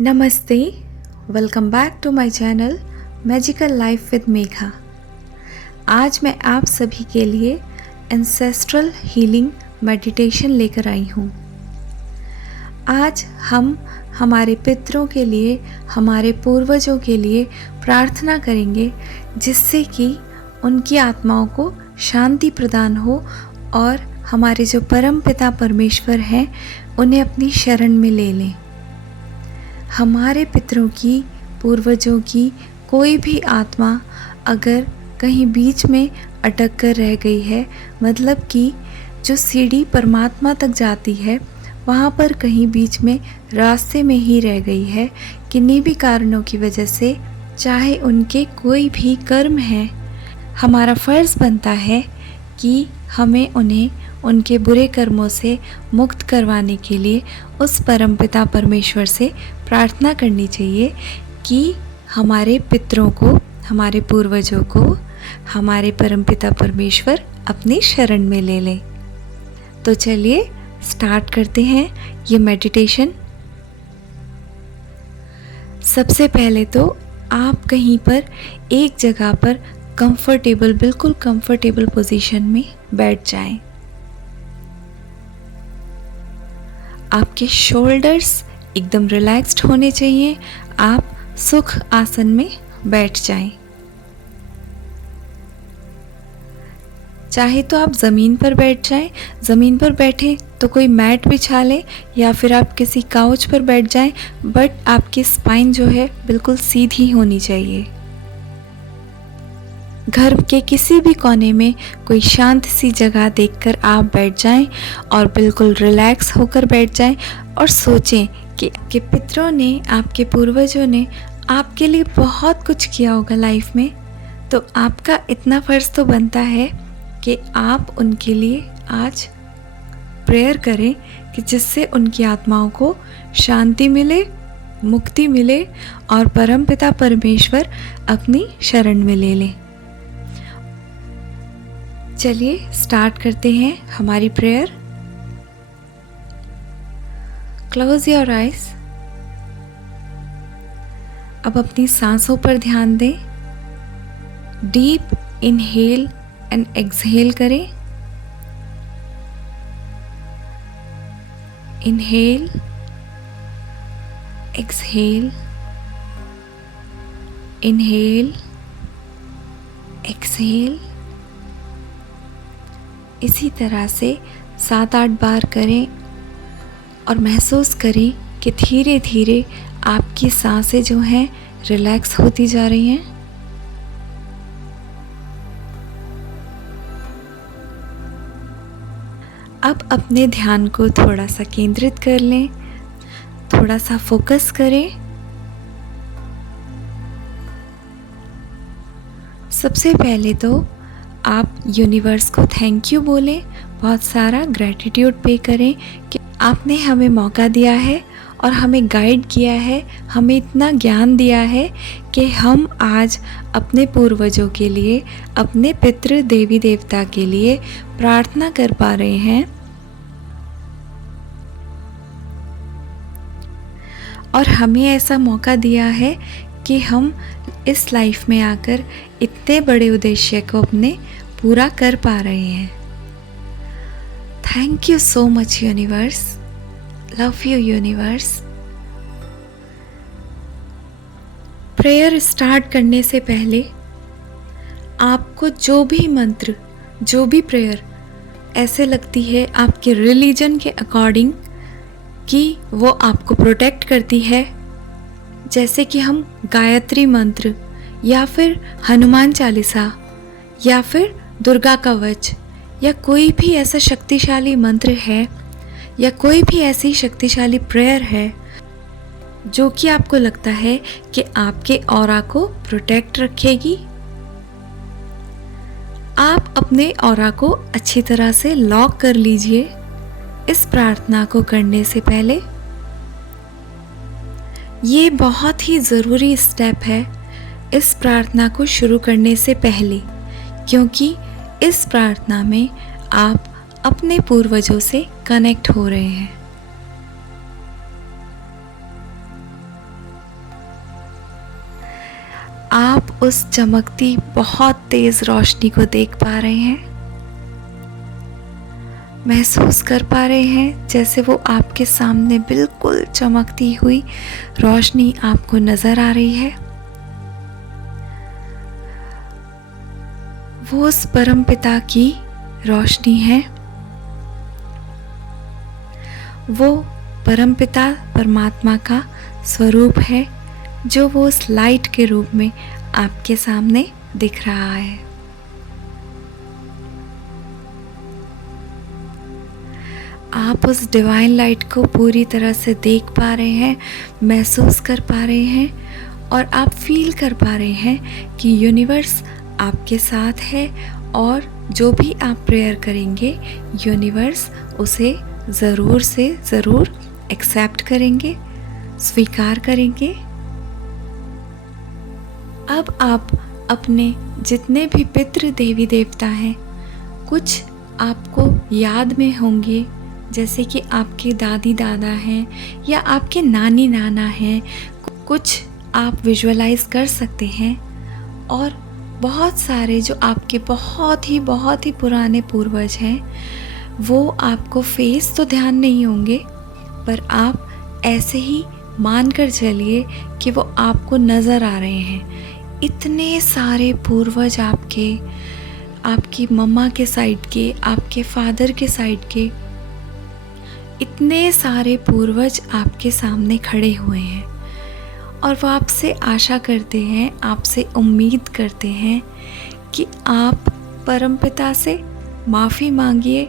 नमस्ते, welcome back to my channel magical life with Megha. आज मैं आप सभी के लिए एंसेस्ट्रल हीलिंग मेडिटेशन लेकर आई हूँ। आज हम हमारे पितरों के लिए, हमारे पूर्वजों के लिए प्रार्थना करेंगे, जिससे कि उनकी आत्माओं को शांति प्रदान हो और हमारे जो परम पिता परमेश्वर हैं उन्हें अपनी शरण में ले लें। हमारे पितरों की, पूर्वजों की कोई भी आत्मा अगर कहीं बीच में अटक कर रह गई है, मतलब कि जो सीढ़ी परमात्मा तक जाती है वहाँ पर कहीं बीच में रास्ते में ही रह गई है, किन्हीं भी कारणों की वजह से, चाहे उनके कोई भी कर्म हैं, हमारा फ़र्ज़ बनता है कि हमें उन्हें उनके बुरे कर्मों से मुक्त करवाने के लिए उस परमपिता परमेश्वर से प्रार्थना करनी चाहिए कि हमारे पितरों को, हमारे पूर्वजों को हमारे परमपिता परमेश्वर अपनी शरण में ले लें। तो चलिए स्टार्ट करते हैं ये मेडिटेशन। सबसे पहले तो आप कहीं पर एक जगह पर कंफर्टेबल, बिल्कुल कंफर्टेबल पोजीशन में बैठ जाएं। आपके शोल्डर्स एकदम रिलैक्स्ड होने चाहिए। आप सुख आसन में बैठ जाएं। चाहे तो आप ज़मीन पर बैठ जाएं, ज़मीन पर बैठे तो कोई मैट बिछा लें या फिर आप किसी काउच पर बैठ जाएं, बट आपकी स्पाइन जो है बिल्कुल सीधी होनी चाहिए। घर के किसी भी कोने में कोई शांत सी जगह देखकर आप बैठ जाएं और बिल्कुल रिलैक्स होकर बैठ जाएं और सोचें कि आपके पितरों ने, आपके पूर्वजों ने आपके लिए बहुत कुछ किया होगा लाइफ में, तो आपका इतना फ़र्ज़ तो बनता है कि आप उनके लिए आज प्रेयर करें कि जिससे उनकी आत्माओं को शांति मिले, मुक्ति मिले और परमपिता परमेश्वर अपनी शरण में ले लें। चलिए स्टार्ट करते हैं हमारी प्रेयर। Close your eyes. अब अपनी सांसों पर ध्यान दें। डीप इनहेल एंड एक्सहेल करें। Inhale, exhale, inhale, exhale. इसी तरह से 7-8 बार करें और महसूस करें कि धीरे धीरे आपकी सांसें जो हैं रिलैक्स होती जा रही हैं। अब अपने ध्यान को थोड़ा सा केंद्रित कर लें, थोड़ा सा फोकस करें। सबसे पहले तो आप यूनिवर्स को थैंक यू बोलें, बहुत सारा ग्रैटिट्यूड पे करें कि आपने हमें मौका दिया है और हमें गाइड किया है, हमें इतना ज्ञान दिया है कि हम आज अपने पूर्वजों के लिए, अपने पितृ देवी देवता के लिए प्रार्थना कर पा रहे हैं। और हमें ऐसा मौका दिया है कि हम इस लाइफ में आकर इतने बड़े उद्देश्य को अपने पूरा कर पा रहे हैं। Thank you so much universe. Love you universe. Prayer start करने से पहले आपको जो भी मंत्र, जो भी प्रेयर ऐसे लगती है आपके रिलीजन के अकॉर्डिंग कि वो आपको प्रोटेक्ट करती है, जैसे कि हम गायत्री मंत्र या फिर हनुमान चालीसा या फिर दुर्गा कवच या कोई भी ऐसा शक्तिशाली मंत्र है या कोई भी ऐसी शक्तिशाली प्रेयर है जो कि आपको लगता है कि आपके ऑरा को प्रोटेक्ट रखेगी, आप अपने ऑरा को अच्छी तरह से लॉक कर लीजिए। इस प्रार्थना को करने से पहले ये बहुत ही ज़रूरी स्टेप है इस प्रार्थना को शुरू करने से पहले, क्योंकि इस प्रार्थना में आप अपने पूर्वजों से कनेक्ट हो रहे हैं। आप उस चमकती बहुत तेज रोशनी को देख पा रहे हैं, महसूस कर पा रहे हैं जैसे वो आपके सामने बिल्कुल चमकती हुई रोशनी आपको नजर आ रही है। वो उस परमपिता की रोशनी है, वो परमपिता परमात्मा का स्वरूप है जो वो उस लाइट के रूप में आपके सामने दिख रहा है। आप उस डिवाइन लाइट को पूरी तरह से देख पा रहे हैं, महसूस कर पा रहे हैं और आप फील कर पा रहे हैं कि यूनिवर्स आपके साथ है और जो भी आप प्रेयर करेंगे यूनिवर्स उसे ज़रूर से ज़रूर एक्सेप्ट करेंगे, स्वीकार करेंगे। अब आप अपने जितने भी पितृ देवी देवता हैं, कुछ आपको याद में होंगे, जैसे कि आपके दादी दादा हैं या आपके नानी नाना हैं, कुछ आप विजुअलाइज कर सकते हैं। और बहुत सारे जो आपके बहुत ही पुराने पूर्वज हैं, वो आपको फेस तो ध्यान नहीं होंगे, पर आप ऐसे ही मान कर चलिए कि वो आपको नज़र आ रहे हैं। इतने सारे पूर्वज आपकी मम्मा के साइड के, आपके फादर के साइड के, इतने सारे पूर्वज आपके सामने खड़े हुए हैं और वो आपसे आशा करते हैं, आपसे उम्मीद करते हैं कि आप परमपिता से माफ़ी मांगिए,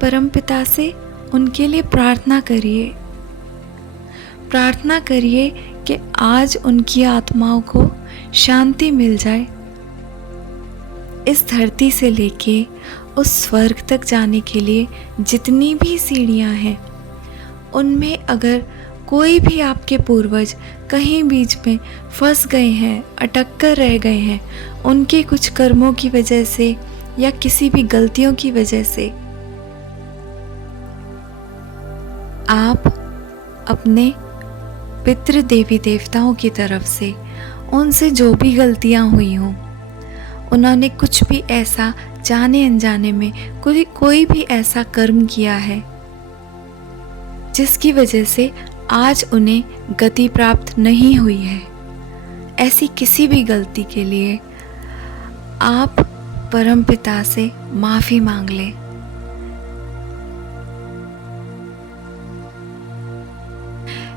परमपिता से उनके लिए प्रार्थना करिए कि आज उनकी आत्माओं को शांति मिल जाए। इस धरती से लेके उस स्वर्ग तक जाने के लिए जितनी भी सीढ़ियां हैं, उनमें अगर कोई भी आपके पूर्वज कहीं बीच में फंस गए हैं, अटक कर रह गए हैं, उनके कुछ कर्मों की वजह से या किसी भी गलतियों की वजह से, आप अपने पितृ देवी देवताओं की तरफ से उनसे जो भी गलतियां हुई हों, उन्होंने कुछ भी ऐसा जाने अनजाने में कोई भी ऐसा कर्म किया है जिसकी वजह से आज उन्हें गति प्राप्त नहीं हुई है, ऐसी किसी भी गलती के लिए आप परमपिता से माफ़ी मांग लें।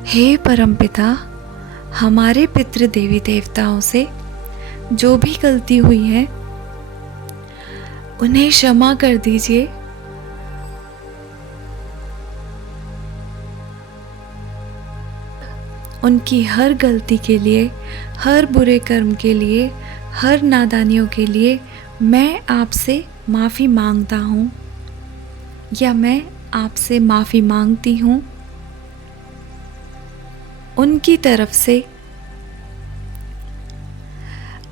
हे परमपिता, हमारे पितृ देवी देवताओं से जो भी गलती हुई है उन्हें क्षमा कर दीजिए। उनकी हर गलती के लिए, हर बुरे कर्म के लिए, हर नादानियों के लिए मैं आपसे माफ़ी मांगता हूँ या मैं आपसे माफ़ी मांगती हूँ। उनकी तरफ से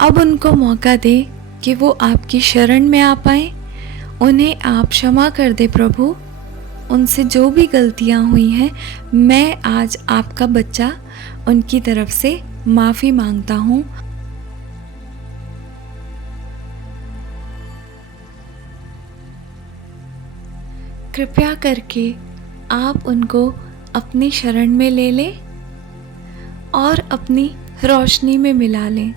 अब उनको मौका दे कि वो आपकी शरण में आ पाए। उन्हें आप क्षमा कर दे प्रभु, उनसे जो भी गलतियां हुई हैं, मैं आज आपका बच्चा उनकी तरफ से माफ़ी मांगता हूँ। कृपया करके आप उनको अपनी शरण में ले लें और अपनी रोशनी में मिला लें।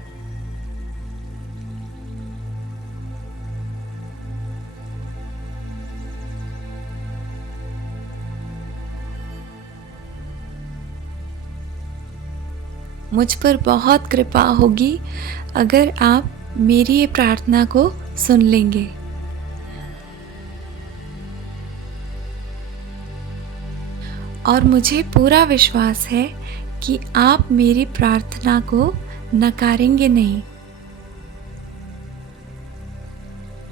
मुझ पर बहुत कृपा होगी अगर आप मेरी ये प्रार्थना को सुन लेंगे। और मुझे पूरा विश्वास है कि आप मेरी प्रार्थना को नकारेंगे नहीं।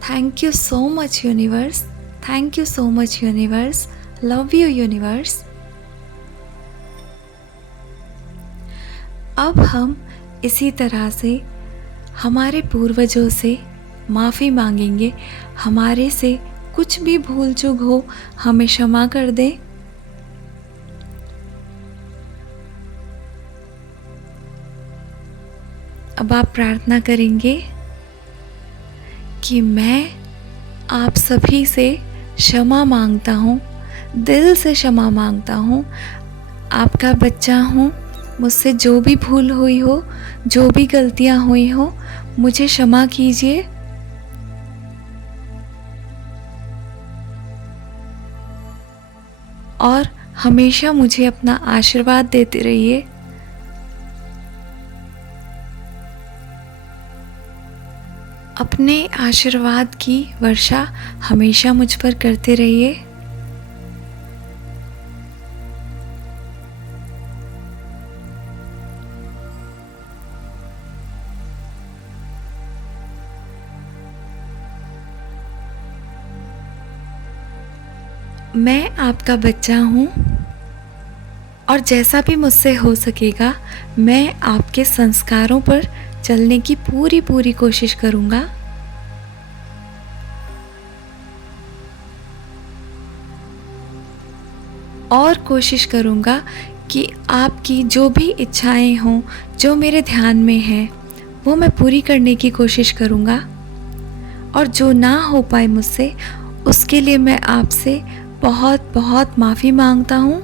Thank you so much universe, thank you so much universe, love you universe. अब हम इसी तरह से हमारे पूर्वजों से माफ़ी मांगेंगे। हमारे से कुछ भी भूल चूक हो हमें क्षमा कर दें। अब आप प्रार्थना करेंगे कि मैं आप सभी से क्षमा मांगता हूँ, दिल से क्षमा मांगता हूँ। आपका बच्चा हूँ, मुझसे जो भी भूल हुई हो, जो भी गलतियाँ हुई हो, मुझे क्षमा कीजिए। और हमेशा मुझे अपना आशीर्वाद देते रहिए। अपने आशीर्वाद की वर्षा हमेशा मुझ पर करते रहिए। मैं आपका बच्चा हूँ और जैसा भी मुझसे हो सकेगा मैं आपके संस्कारों पर चलने की पूरी कोशिश करूँगा। और कोशिश करूँगा कि आपकी जो भी इच्छाएं हों, जो मेरे ध्यान में हैं, वो मैं पूरी करने की कोशिश करूँगा। और जो ना हो पाए मुझसे, उसके लिए मैं आपसे बहुत माफ़ी मांगता हूँ।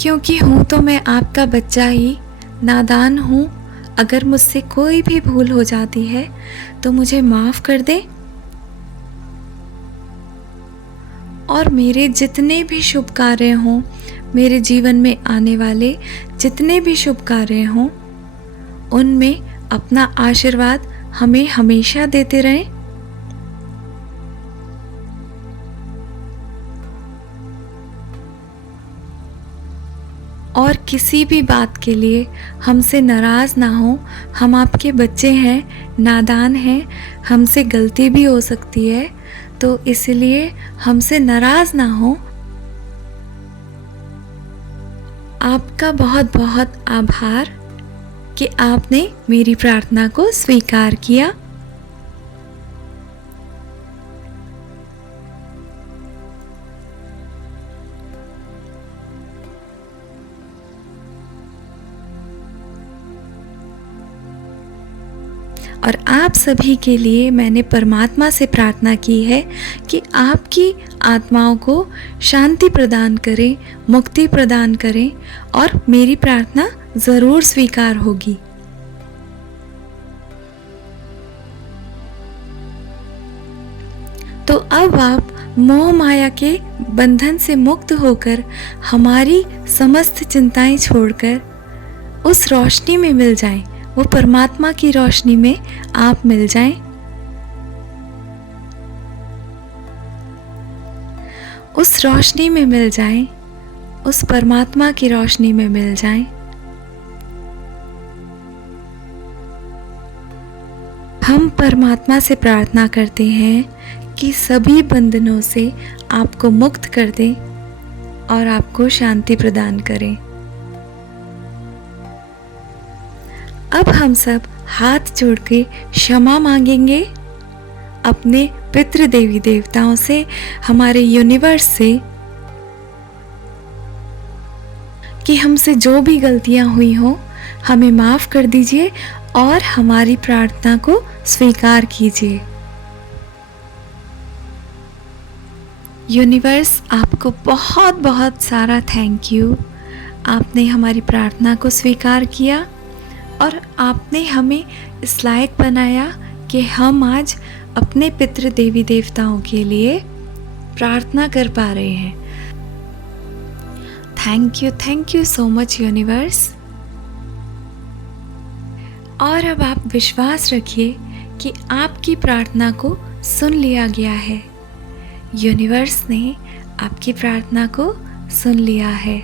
क्योंकि हूँ तो मैं आपका बच्चा ही, नादान हूँ। अगर मुझसे कोई भी भूल हो जाती है तो मुझे माफ़ कर दे। और मेरे जितने भी शुभ कार्य हों, मेरे जीवन में आने वाले जितने भी शुभ कार्य हों, उनमें अपना आशीर्वाद हमें हमेशा देते रहें। और किसी भी बात के लिए हमसे नाराज़ ना हो। हम आपके बच्चे हैं, नादान हैं, हमसे गलती भी हो सकती है, तो इसलिए हमसे नाराज़ ना हो। आपका बहुत आभार कि आपने मेरी प्रार्थना को स्वीकार किया। और आप सभी के लिए मैंने परमात्मा से प्रार्थना की है कि आपकी आत्माओं को शांति प्रदान करें, मुक्ति प्रदान करें, और मेरी प्रार्थना ज़रूर स्वीकार होगी। तो अब आप मोह माया के बंधन से मुक्त होकर हमारी समस्त चिंताएं छोड़कर उस रोशनी में मिल जाएं, वो परमात्मा की रोशनी में आप मिल जाएं। उस रोशनी में मिल जाएं, उस परमात्मा की रोशनी में मिल जाएं। हम परमात्मा से प्रार्थना करते हैं कि सभी बंधनों से आपको मुक्त कर दे और आपको शांति प्रदान करें। अब हम सब हाथ जोड़ के क्षमा मांगेंगे अपने पितृ देवी देवताओं से, हमारे यूनिवर्स से, कि हमसे जो भी गलतियां हुई हो हमें माफ़ कर दीजिए और हमारी प्रार्थना को स्वीकार कीजिए। यूनिवर्स, आपको बहुत सारा थैंक यू। आपने हमारी प्रार्थना को स्वीकार किया और आपने हमें इस लायक बनाया कि हम आज अपने पितृ देवी देवताओं के लिए प्रार्थना कर पा रहे हैं। Thank you so much universe. और अब आप विश्वास रखिए कि आपकी प्रार्थना को सुन लिया गया है। यूनिवर्स ने आपकी प्रार्थना को सुन लिया है।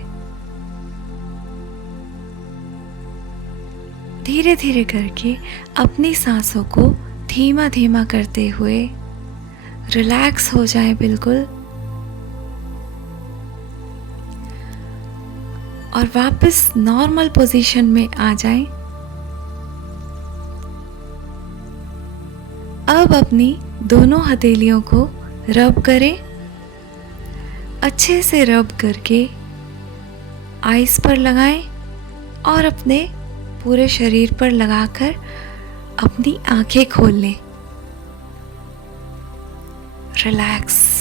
धीरे धीरे करके अपनी सांसों को धीमा धीमा करते हुए रिलैक्स हो जाए बिल्कुल, और वापस नॉर्मल पोजीशन में आ जाएं। अब अपनी दोनों हथेलियों को रब करें। अच्छे से रब करके आइस पर लगाएं और अपने पूरे शरीर पर लगाकर अपनी आंखें खोल लें। रिलैक्स।